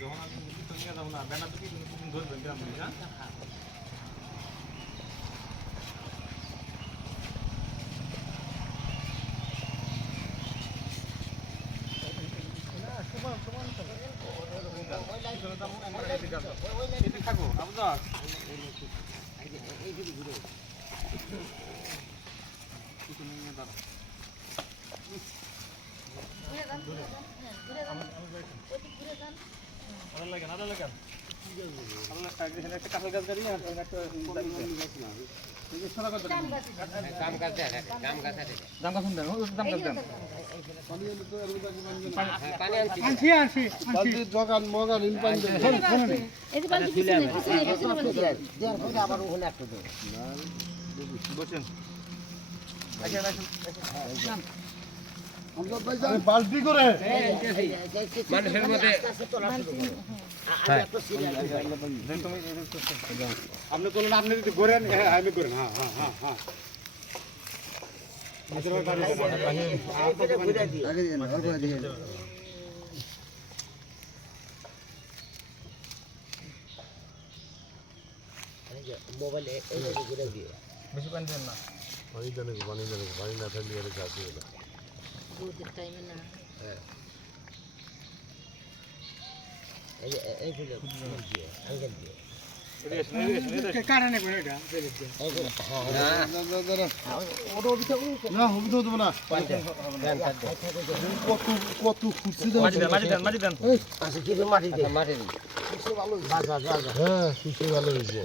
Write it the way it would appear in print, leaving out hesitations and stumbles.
যখন আমি সঙ্গে যাবো না ব্যানার দিকে ধরবেন গ্রাম থেকে থাকো আবদার বালতি করে মানুষের মধ্যে আপনি করলেন আপনি যদি করেন আমি করেন হ্যাঁ হ্যাঁ হ্যাঁ হ্যাঁ মোবাইলে বেশি পানি দেন না পানি দেন পানি না থাকলে আর কাজ হবে না টাইমে না হ্যাঁ এই ফুলে আঙ্কেল দিয়ে কারণে কোন এটা না হবে তো দেব না কত খুশি দেন মাটি দেন আচ্ছা কি মাটি দেন মাটি দেন খুশি ভালো হ্যাঁ খুশি ভালো হয়েছে